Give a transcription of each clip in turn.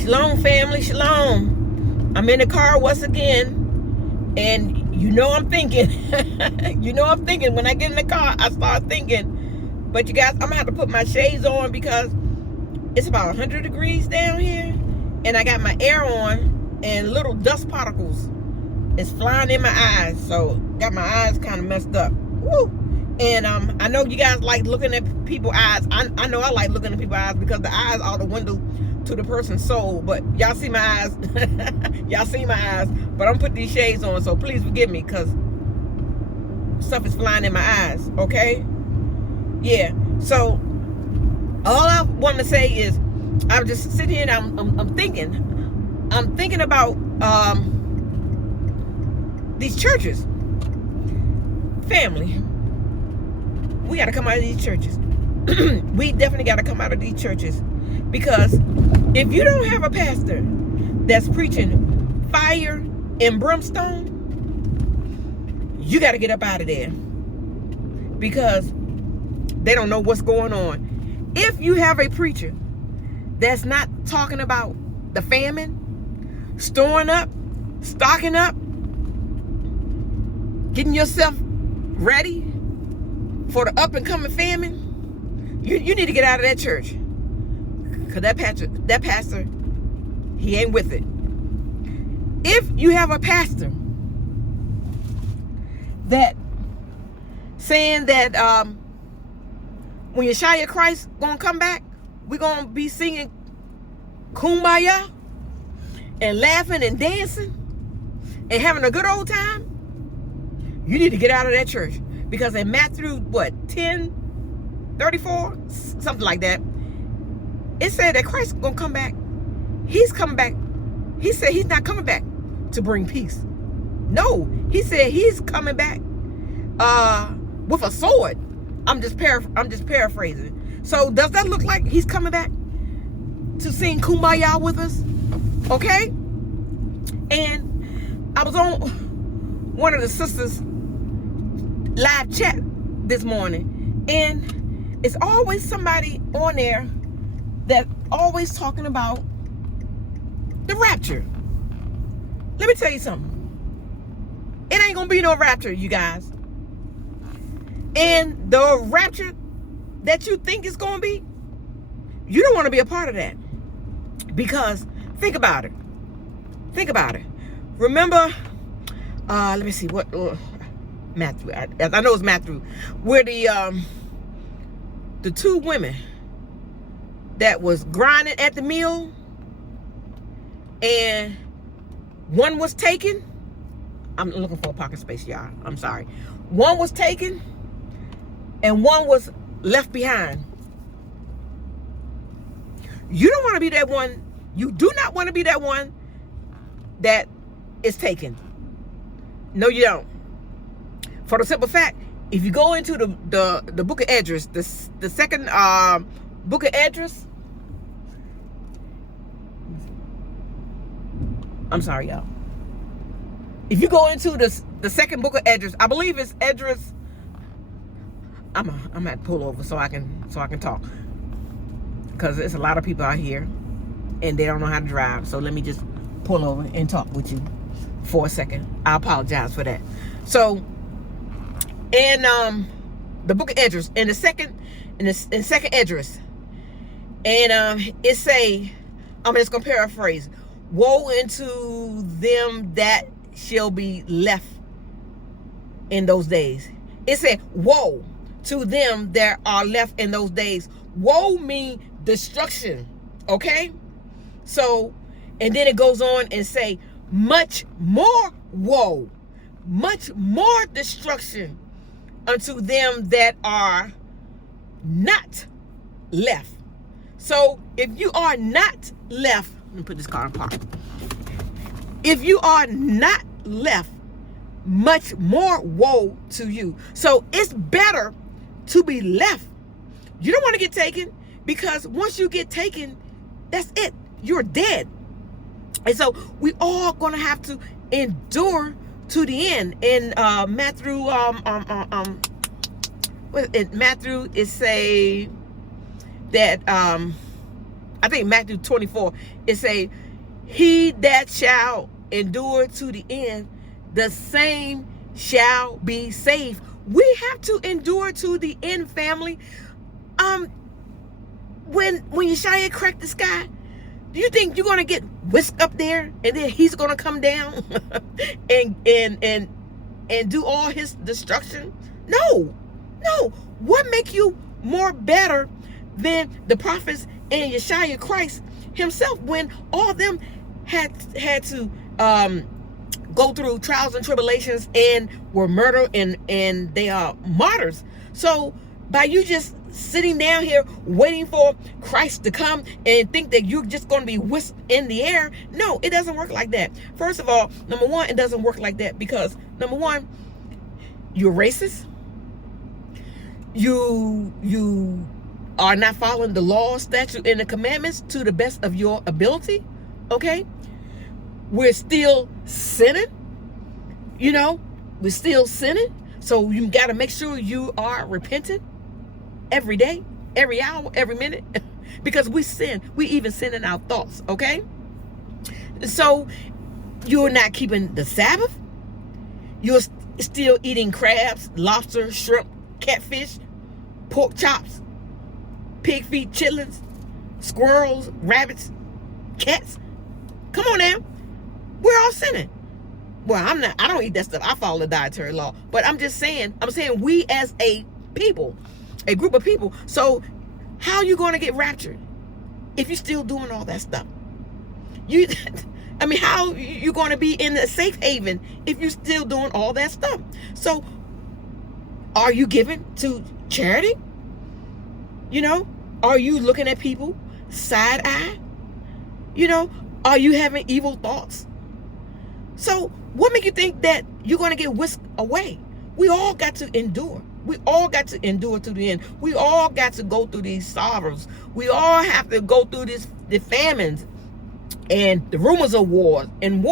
Shalom, family, shalom. I'm in the car once again, and you know I'm thinking. You know I'm thinking. When I get in the car, I start thinking. But you guys, I'm going to have to put my shades on because it's about 100 degrees down here, and I got my air on, and little dust particles is flying in my eyes, so got my eyes kind of messed up. Woo! And I know you guys like looking at people's eyes. I know I like looking at people's eyes because the eyes are the window to the person's soul. But y'all see my eyes. Y'all see my eyes. But I'm putting these shades on, so please forgive me because stuff is flying in my eyes. Okay? Yeah. So all I want to say is, I was just sitting here and I'm thinking about these churches. Family, we got to come out of these churches. We definitely got to come out of these churches, because if you don't have a pastor that's preaching fire and brimstone, you got to get up out of there, because they don't know what's going on. If you have a preacher that's not talking about the famine, storing up, stocking up, getting yourself ready for the up and coming famine, you need to get out of that church, because that pastor, he ain't with it. If you have a pastor that saying that when Yeshua Christ gonna come back, we're gonna be singing Kumbaya and laughing and dancing and having a good old time, you need to get out of that church. Because in Matthew, 10:34, something like that, it said that Christ is going to come back. He's coming back. He said he's not coming back to bring peace. No, he said he's coming back with a sword. I'm just paraphrasing. So does that look like he's coming back to sing Kumbaya with us? Okay? And I was on one of the sisters' live chat this morning, and it's always somebody on there that always talking about the rapture. Let me tell you something. It ain't gonna be no rapture, you guys. And the rapture that you think is gonna be, you don't want to be a part of that. Because think about it. Remember, let me see what Mathrew. I know it's Mathrew. Where the two women that was grinding at the mill, and one was taken. I'm looking for a pocket space, y'all. I'm sorry. One was taken, and one was left behind. You don't want to be that one. You do not want to be that one that is taken. No, you don't. For the simple fact, if you go into the book of Esdras, the second book of Esdras, I'm sorry, y'all. If you go into the second book of Esdras, I believe it's Esdras. I'm gonna pull over so I can talk, because there's a lot of people out here and they don't know how to drive. So let me just pull over and talk with you for a second. I apologize for that. So in the book of Esdras, in second Esdras, and it say, I'm just gonna paraphrase: woe unto them that shall be left in those days. It said, woe to them that are left in those days. Woe mean destruction. Okay? So, and then it goes on and say, much more woe, much more destruction unto them that are not left. So if you are not left, let me put this car in park. If you are not left, much more woe to you. So it's better to be left. You don't want to get taken, because once you get taken, that's it. You're dead. And so we all gonna have to endure to the end. In Mathrew, Mathrew, it say that I think Matthew 24, it say, he that shall endure to the end, the same shall be saved. We have to endure to the end, family. When Yeshua cracked the sky, do you think you're gonna get whisked up there and then he's gonna come down and do all his destruction? No. What make you more better than the prophets and Yeshua Christ himself, when all of them had to go through trials and tribulations and were murdered and they are martyrs? So by you just sitting down here waiting for Christ to come and think that you're just going to be whisked in the air, no, it doesn't work like that. First of all, number one, it doesn't work like that because, number one, you're racist. You are not following the law, statute, and the commandments to the best of your ability. Okay? We're still sinning. We're still sinning. So you got to make sure you are repentant every day, every hour, every minute, because we sin. We even sin in our thoughts. Okay? So you're not keeping the Sabbath. You're still eating crabs, lobster, shrimp, catfish, pork chops, pig feet, chitlins, squirrels, rabbits, cats. Come on now. We're all sinning. Well, I don't eat that stuff. I follow the dietary law. But I'm saying we as a people, a group of people. So how are you going to get raptured if you're still doing all that stuff? How you going to be in a safe haven if you're still doing all that stuff? So are you giving to charity? Are you looking at people side eye? Are you having evil thoughts? So what make you think that you're going to get whisked away? We all got to endure. We all got to endure to the end. We all got to go through these sorrows. We all have to go through the famines and the rumors of war. And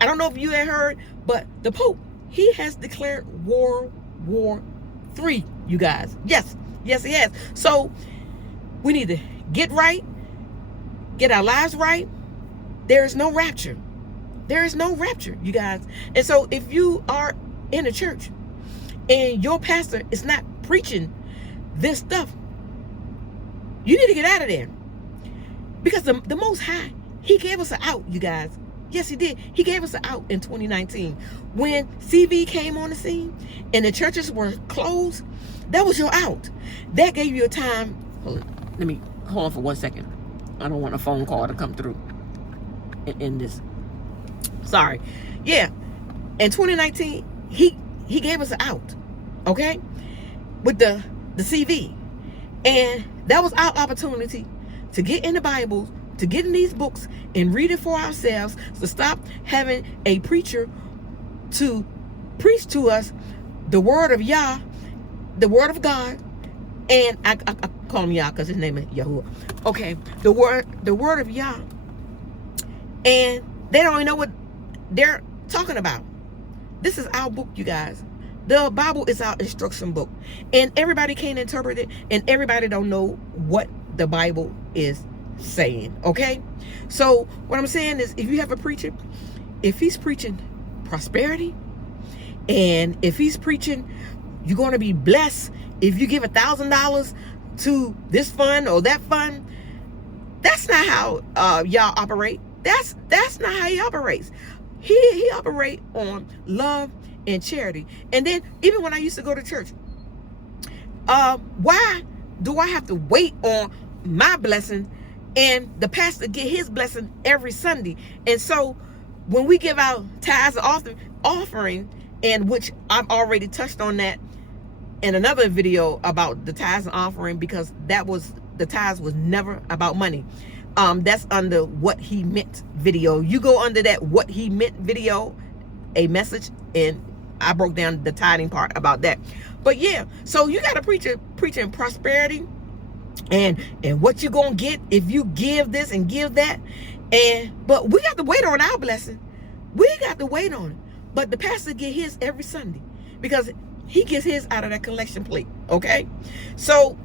I don't know if you had heard, but the Pope, he has declared World War III, you guys. Yes, he has. So we need to get right, get our lives right. There is no rapture. There is no rapture, you guys. And so if you are in a church and your pastor is not preaching this stuff, you need to get out of there. Because the Most High, he gave us an out, you guys. Yes, he did. He gave us an out in 2019. When CV came on the scene and the churches were closed, that was your out. That gave you a time. Hold on for 1 second. I don't want a phone call to come through in this. Sorry. Yeah. In 2019, he gave us an out. Okay? With the CV. And that was our opportunity to get in the Bible, to get in these books and read it for ourselves, to stop having a preacher to preach to us the word of Yah, the word of God. And I call him Yah because his name is Yahuwah. Okay, the word of Yah. And they don't even know what they're talking about. This is our book, you guys. The Bible is our instruction book. And everybody can't interpret it, and everybody don't know what the Bible is saying. Okay? So what I'm saying is, if you have a preacher, if he's preaching prosperity, and if he's preaching you're going to be blessed if you give $1,000 to this fund or that fund, that's not how y'all operate. That's not how he operates. He operate on love and charity. And then even when I used to go to church, why do I have to wait on my blessing and the pastor get his blessing every Sunday? And so when we give out tithes and offering, and which I've already touched on that in another video about the tithes and offering, because the tithes was never about money. That's under What He Meant video. You go under that What He Meant video, a message, and I broke down the tithing part about that. But yeah, so you got a preacher preaching prosperity and what you're gonna get if you give this and give that. But we got to wait on our blessing. We got to wait on it. But the pastor get his every Sunday because he gets his out of that collection plate. Okay? So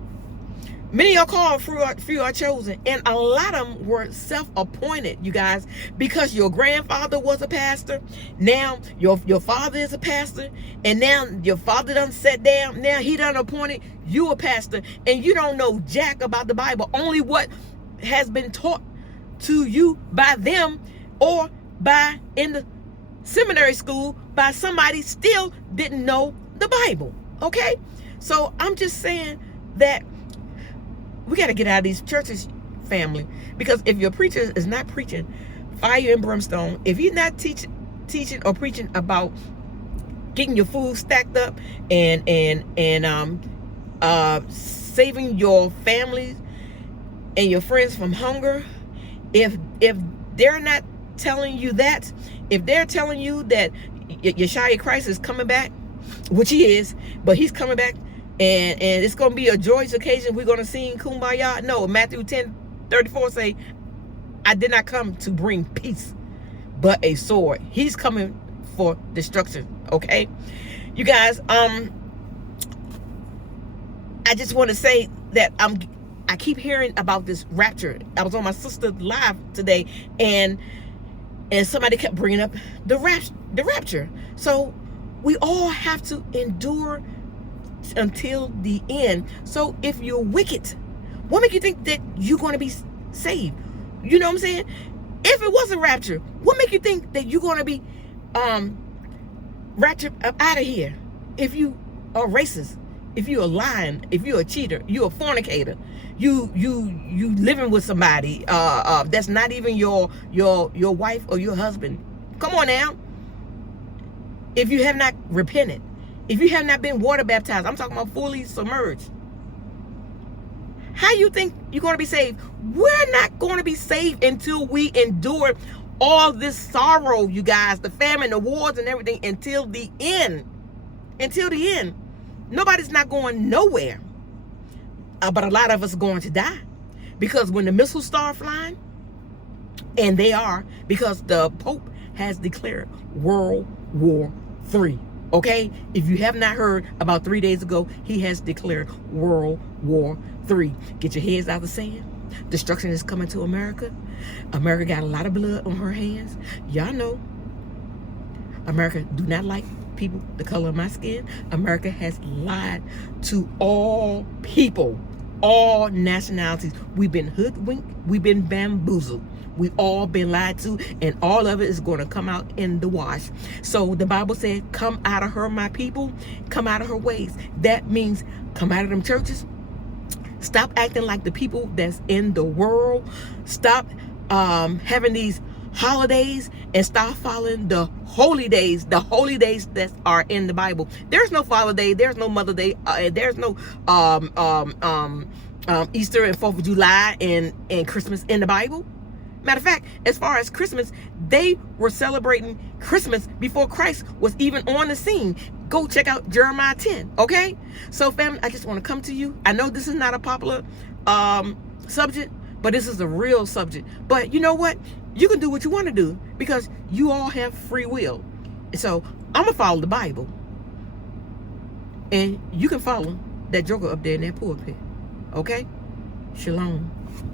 Many are called, few are chosen. And a lot of them were self-appointed, you guys, because your grandfather was a pastor. Now your father is a pastor. And now your father done sat down. Now he done appointed you a pastor. And you don't know jack about the Bible. Only what has been taught to you by them or by in the seminary school by somebody still didn't know the Bible. Okay? So I'm just saying that we got to get out of these churches, family, because if your preacher is not preaching fire and brimstone, if he's not teaching or preaching about getting your food stacked up and saving your families and your friends from hunger, if they're not telling you that, if they're telling you that Yeshua Christ is coming back, which he is, but he's coming back, and it's going to be a joyous occasion, we're going to sing Kumbaya. No, Matthew 10:34 say, I did not come to bring peace, but a sword. He's coming for destruction, okay? You guys, I just want to say that I keep hearing about this rapture. I was on my sister's live today, and somebody kept bringing up the rapture. So we all have to endure until the end. So if you're wicked, what make you think that you're going to be saved? You know what I'm saying? If it was a rapture, what make you think that you're going to be raptured up out of here? If you are racist, if you're lying, if you're a cheater, you're a fornicator, you living with somebody that's not even your wife or your husband. Come on now. If you have not repented, if you have not been water baptized, I'm talking about fully submerged, how you think you're going to be saved? We're not going to be saved until we endure all this sorrow, you guys, the famine, the wars and everything, until the end. Until the end. Nobody's not going nowhere. But a lot of us are going to die. Because when the missiles start flying, and they are, because the Pope has declared World War III. Okay? If you have not heard, about 3 days ago, he has declared World War III. Get your heads out of the sand. Destruction is coming to America. America got a lot of blood on her hands. Y'all know America do not like people the color of my skin. America has lied to all people, all nationalities. We've been hoodwinked. We've been bamboozled. We all been lied to, and all of it is going to come out in the wash. So the Bible said, come out of her, my people, come out of her ways. That means come out of them churches. Stop acting like the people that's in the world. Stop having these holidays and start following the holy days that are in the Bible. There's no Father Day, there's no Mother Day, there's no Easter and 4th of July and Christmas in the Bible. Matter of fact, as far as Christmas, they were celebrating Christmas before Christ was even on the scene. Go check out Jeremiah 10, okay? So family, I just want to come to you. I know this is not a popular subject, but this is a real subject. But you know what? You can do what you want to do because you all have free will. So I'm going to follow the Bible. And you can follow that joker up there in that pulpit. Okay? Shalom.